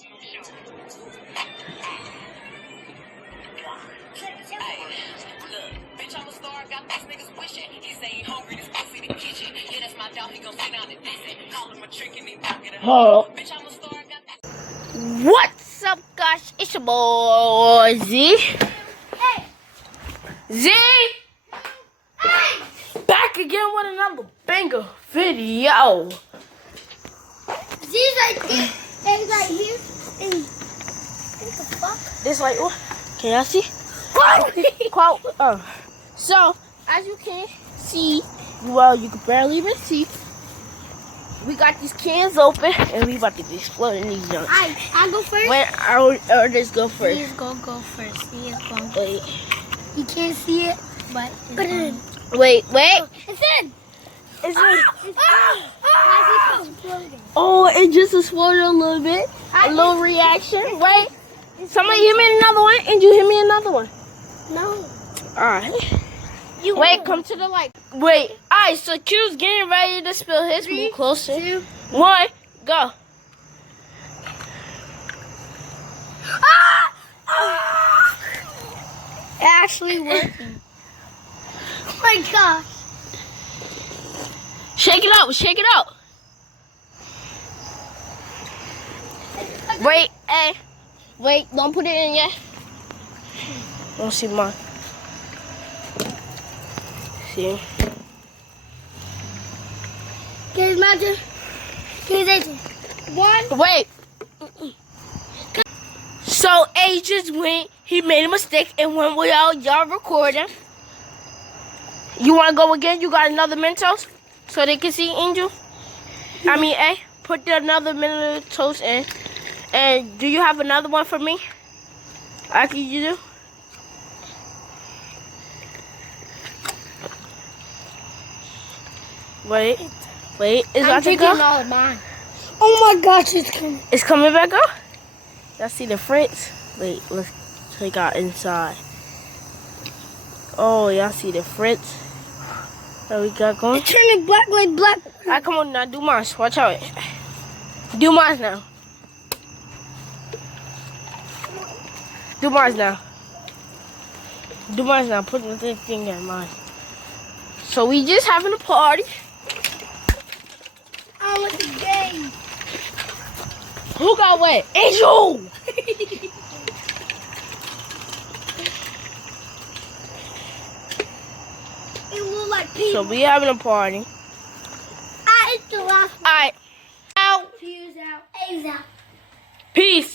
What's up, guys? It's your boy Z. Hey. Z. Hey. Back again with another banger video. Z's right here. And right here. And what the fuck? This like what? Can y'all see? Quote. So as you can see, well, you can barely even see. We got these cans open and we about to be exploding these junks. I go first. Wait, I'll just go first. He's gonna go first. He is going. Wait. You can't see it, but put it in. Wait. It's in. It's in. Exploding. Oh, it just exploded a little bit. A little reaction. Wait. Somebody hit me another one and you hit me another one. No. Alright. Wait, come to the light. Wait. Alright, so Q's getting ready to spill his. Move closer. 2, 1, go. It actually working. Oh my gosh. Shake it out. Shake it out. Wait, hey. Wait, don't put it in yet. Don't see mine. See? Okay, it's my turn. Okay, it's 1. Wait. So A just went. He made a mistake and went without y'all recording. You want to go again? You got another Mentos so they can see Angel? I mean A. Put another Mentos in. And do you have another one for me? Aki, you do? Wait. It's about to go? All of mine. Oh my gosh, it's coming. It's coming back up? Y'all see the fritz? Wait, let's take out inside. Oh, y'all see the fritz? That we got going? It's turning black like black. Alright, come on now, do mine. Watch out. Do mine now. Do mine now. Do mine now. Put the thing in mine. So we just having a party. I want the game. Who got wet? Angel! It look like people. So we having a party. It's the last one. Alright. Out. Fuse out. A's out. Peace.